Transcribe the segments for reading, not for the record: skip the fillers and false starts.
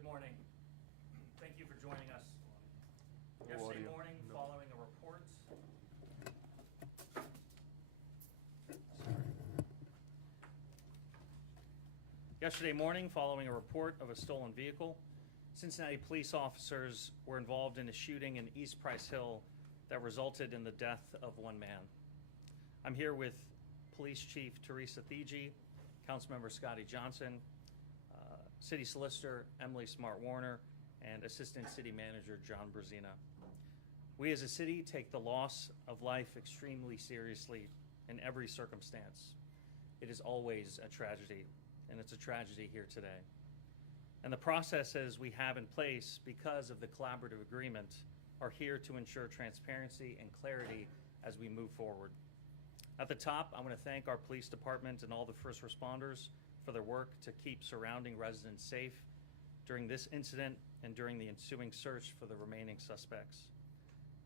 Good morning. Thank you for joining us. Yesterday morning, following a report. Yesterday morning, following a report of a stolen vehicle, Cincinnati police officers were involved in a shooting in East Price Hill that resulted in the death of one man. I'm here with Police Chief Teresa Thigi, Councilmember Scotty Johnson, City Solicitor Emily Smart-Warner, and Assistant City Manager John Brzezina. We as a city take the loss of life extremely seriously in every circumstance. It is always a tragedy, and it's a tragedy here today. And the processes we have in place because of the collaborative agreement are here to ensure transparency and clarity as we move forward. At the top, I want to thank our police department and all the first responders for their work to keep surrounding residents safe during this incident and during the ensuing search for the remaining suspects.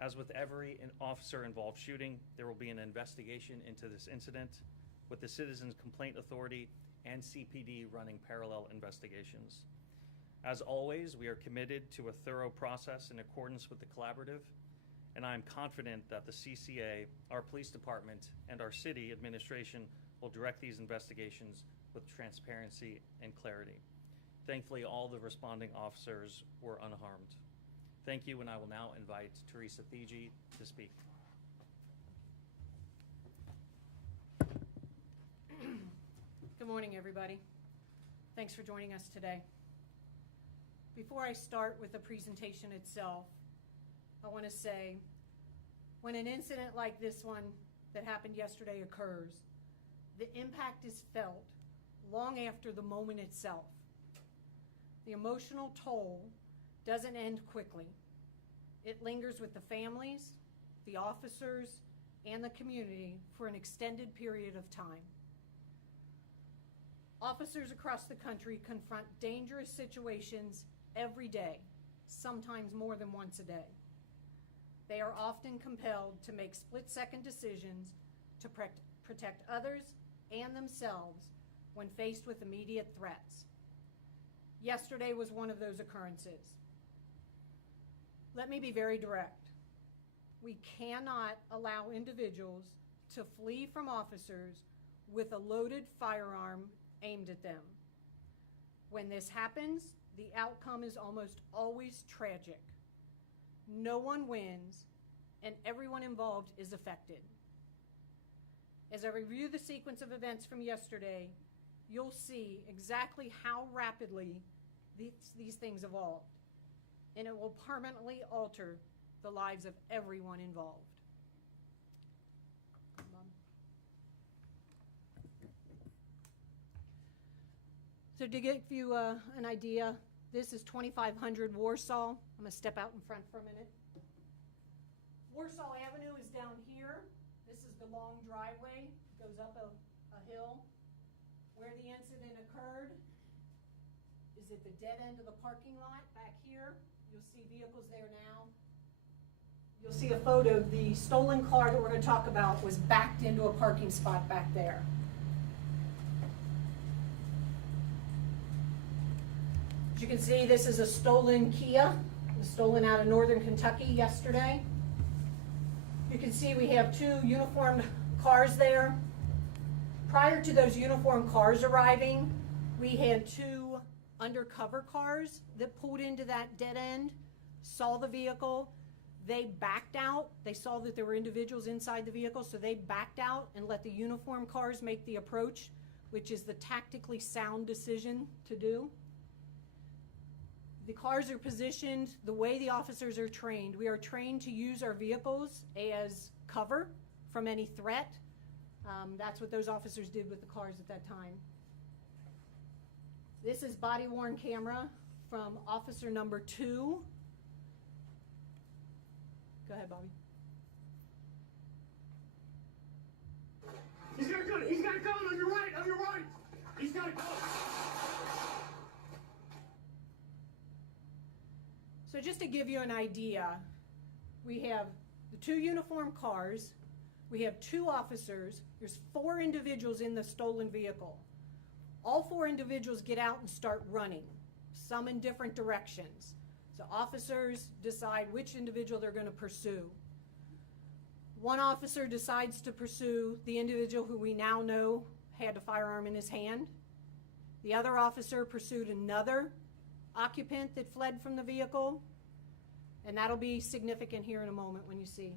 As with every officer-involved shooting, there will be an investigation into this incident with the Citizens Complaint Authority and CPD running parallel investigations. As always, we are committed to a thorough process in accordance with the collaborative, and I am confident that the CCA, our police department, and our city administration will direct these investigations with transparency and clarity. Thankfully, all the responding officers were unharmed. Thank you, and I will now invite Teresa Thigi to speak. Good morning, everybody. Thanks for joining us today. Before I start with the presentation itself, I want to say, when an incident like this one that happened yesterday occurs, the impact is felt long after the moment itself. The emotional toll doesn't end quickly. It lingers with the families, the officers, and the community for an extended period of time. Officers across the country confront dangerous situations every day, sometimes more than once a day. They are often compelled to make split-second decisions to protect others and themselves when faced with immediate threats. Yesterday was one of those occurrences. Let me be very direct. We cannot allow individuals to flee from officers with a loaded firearm aimed at them. When this happens, the outcome is almost always tragic. No one wins, and everyone involved is affected. As I review the sequence of events from yesterday, you'll see exactly how rapidly these things evolved, and it will permanently alter the lives of everyone involved. So to give you an idea, this is 2500 Warsaw. I'm going to step out in front for a minute. Warsaw Avenue is down here. This is the long driveway. It goes up a hill. Where the incident occurred is at the dead end of the parking lot back here. You'll see vehicles there now. You'll see a photo. The stolen car that we're going to talk about was backed into a parking spot back there. As you can see, this is a stolen Kia. It was stolen out of northern Kentucky yesterday. You can see we have two uniformed cars there. Prior to those uniformed cars arriving, we had two undercover cars that pulled into that dead end, saw the vehicle. They backed out. They saw that there were individuals inside the vehicle, so they backed out and let the uniformed cars make the approach, which is the tactically sound decision to do. The cars are positioned the way the officers are trained. We are trained to use our vehicles as cover from any threat. That's what those officers did with the cars at that time. This is body-worn camera from officer number 2. Go ahead, Bobby. He's got a gun! He's got a gun on your right! On your right! He's got a gun! So just to give you an idea, we have the two uniformed cars, we have two officers, there's 4 individuals in the stolen vehicle. All 4 individuals get out and start running. some in different directions. So officers decide which individual they're going to pursue. One officer decides to pursue the individual who we now know had a firearm in his hand. The other officer pursued another occupant that fled from the vehicle, and that'll be significant here in a moment when you see.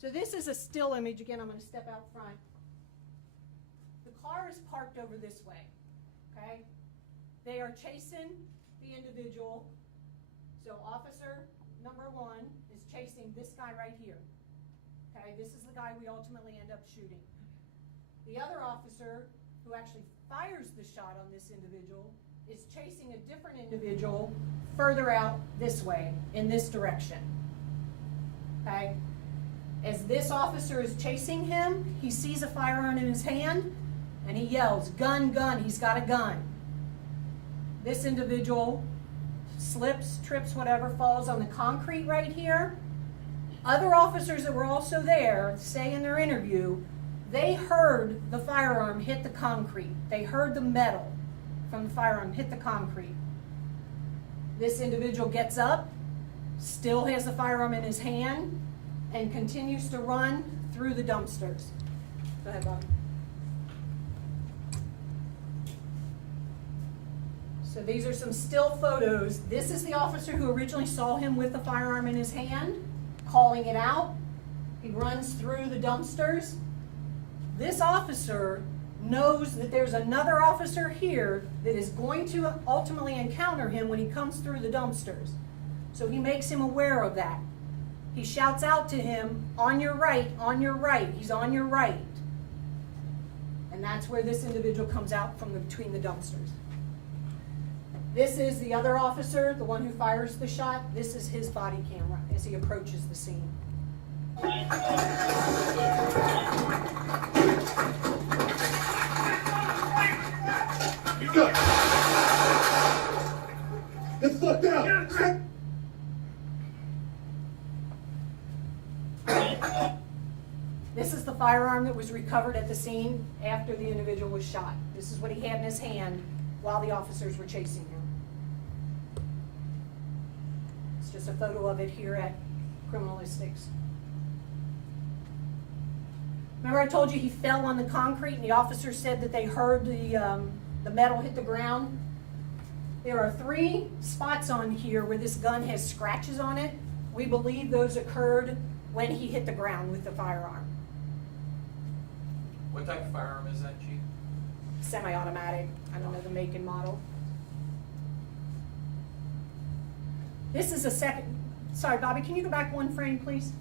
So this is a still image. Again, I'm going to step out front. The car is parked over this way, okay? They are chasing the individual. So officer number 1 is chasing this guy right here, okay? This is the guy we ultimately end up shooting. The other officer, who actually fires the shot on this individual, is chasing a different individual further out this way, in this direction, okay? As this officer is chasing him, he sees a firearm in his hand, and he yells, "Gun, gun," he's got a gun. This individual slips, trips, whatever, falls on the concrete right here. Other officers that were also there say in their interview, they heard the firearm hit the concrete. They heard the metal from the firearm hit the concrete. This individual gets up, still has the firearm in his hand, and continues to run through the dumpsters. Go ahead, Bob. So these are some still photos. This is the officer who originally saw him with the firearm in his hand, calling it out. He runs through the dumpsters. This officer knows that there's another officer here that is going to ultimately encounter him when he comes through the dumpsters. So he makes him aware of that. He shouts out to him, "On your right, on your right." He's on your right. And that's where this individual comes out from between the dumpsters. This is the other officer, the one who fires the shot. This is his body camera as he approaches the scene. Good. Get the fuck down. This is the firearm that was recovered at the scene after the individual was shot. This is what he had in his hand while the officers were chasing him. It's just a photo of it here at Criminalistics. Remember I told you he fell on the concrete and the officers said that they heard the metal hit the ground? There are 3 spots on here where this gun has scratches on it. We believe those occurred when he hit the ground with the firearm. What type of firearm is that, Chief? Semi-automatic. I don't know the make and model. This is a second. Sorry, Bobby, can you go back one frame, please?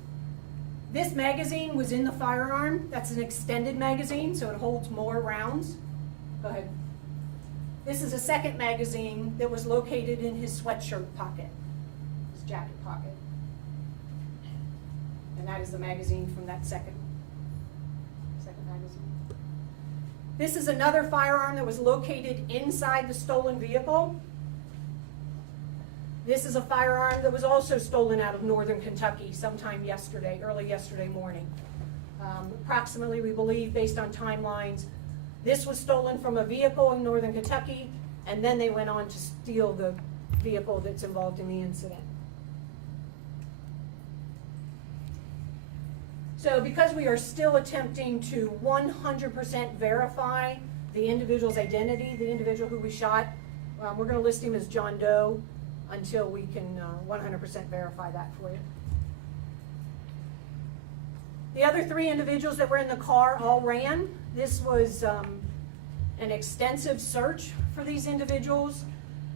This magazine was in the firearm. That's an extended magazine, so it holds more rounds. Go ahead. This is a second magazine that was located in his sweatshirt pocket, his jacket pocket. And that is the magazine from that second magazine. This is another firearm that was located inside the stolen vehicle. This is a firearm that was also stolen out of northern Kentucky sometime yesterday, early yesterday morning. Approximately, we believe, based on timelines, this was stolen from a vehicle in northern Kentucky, and then they went on to steal the vehicle that's involved in the incident. So because we are still attempting to 100% verify the individual's identity, the individual who we shot, we're going to list him as John Doe until we can 100% verify that for you. The other 3 individuals that were in the car all ran. This was an extensive search for these individuals.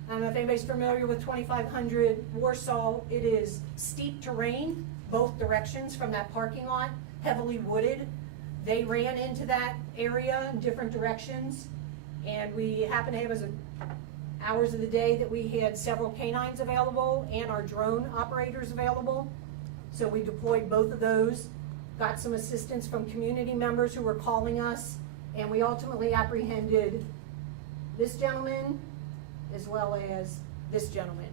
I don't know if anybody's familiar with 2500 Warsaw. It is steep terrain, both directions from that parking lot, heavily wooded. They ran into that area in different directions, and we happen to have as hours of the day that we had several canines available and our drone operators available. So we deployed both of those, got some assistance from community members who were calling us, and we ultimately apprehended this gentleman as well as this gentleman.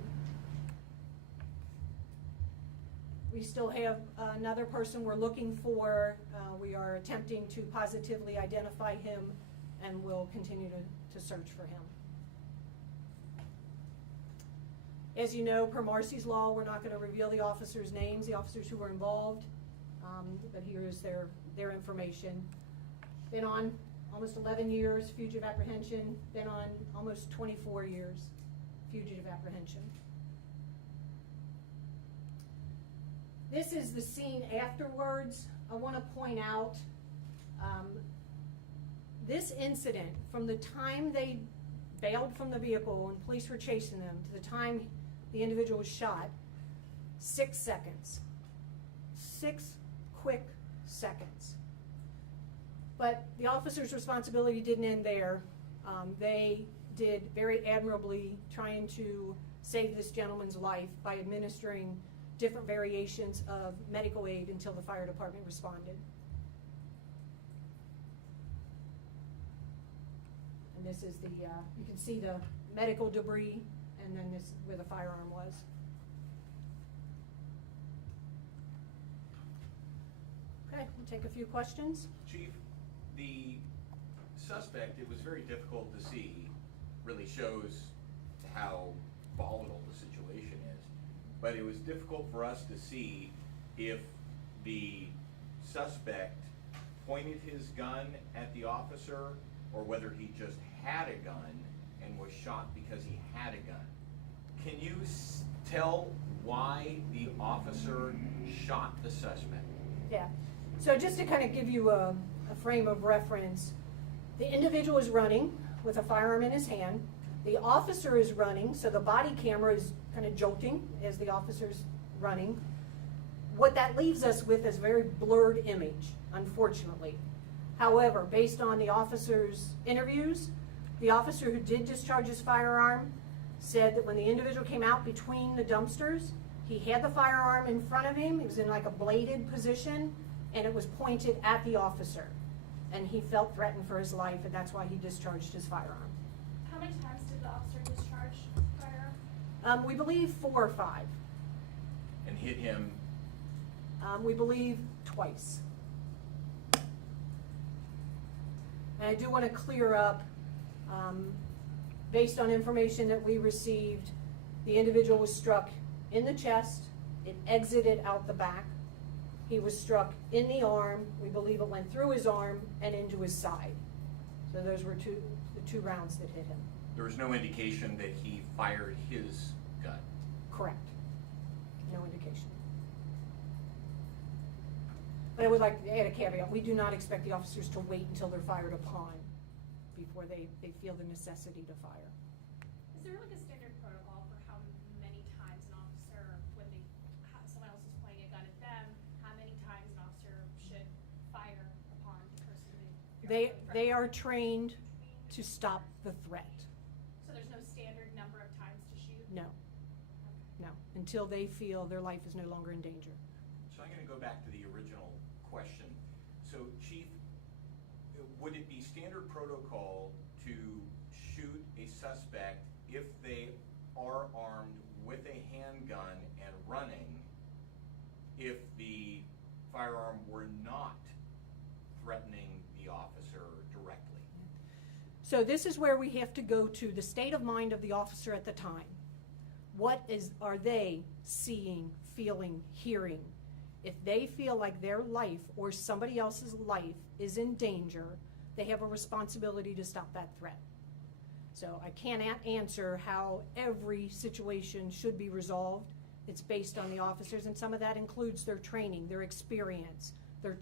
We still have another person we're looking for. We are attempting to positively identify him, and we'll continue to search for him. As you know, per Marcy's law, we're not going to reveal the officers' names, the officers who were involved, but here is their information. Been on almost 11 years, fugitive apprehension. Been on almost 24 years, fugitive apprehension. This is the scene afterwards. I want to point out this incident, from the time they bailed from the vehicle and police were chasing them to the time the individual was shot, 6 seconds. 6 quick seconds. But the officer's responsibility didn't end there. They did very admirably trying to save this gentleman's life by administering different variations of medical aid until the fire department responded. And this is the, you can see the medical debris, and then this where the firearm was. Okay, we'll take a few questions. Chief, the suspect, it was very difficult to see, really shows how volatile the situation is, but it was difficult for us to see if the suspect pointed his gun at the officer or whether he just had a gun and was shot because he had a gun. Can you tell why the officer shot the suspect? Yeah. So just to kind of give you a frame of reference, the individual is running with a firearm in his hand. The officer is running, so the body camera is kind of jolting as the officer's running. What that leaves us with is a very blurred image, unfortunately. However, based on the officer's interviews, the officer who did discharge his firearm said that when the individual came out between the dumpsters, he had the firearm in front of him. It was in like a bladed position, and it was pointed at the officer. And he felt threatened for his life, and that's why he discharged his firearm. How many times did the officer discharge the firearm? We believe 4 or 5. And hit him? We believe twice. And I do want to clear up, based on information that we received, the individual was struck in the chest. It exited out the back. He was struck in the arm. We believe it went through his arm and into his side. So those were the two rounds that hit him. There was no indication that he fired his gun? Correct. No indication. But I would like to add a caveat. We do not expect the officers to wait until they're fired upon before they feel the necessity to fire. Is there like a standard protocol for how many times an officer, when someone else is pointing a gun at them, how many times an officer should fire upon the person They are trained to stop the threat. So there's no standard number of times to shoot? No, no, until they feel their life is no longer in danger. So I'm going to go back to the original question. So, Chief, would it be standard protocol to shoot a suspect if they are armed with a handgun and running if the firearm were not threatening the officer directly? So this is where we have to go to the state of mind of the officer at the time. What are they seeing, feeling, hearing? If they feel like their life or somebody else's life is in danger, they have a responsibility to stop that threat. So I can't answer how every situation should be resolved. It's based on the officers, and some of that includes their training, their experience, their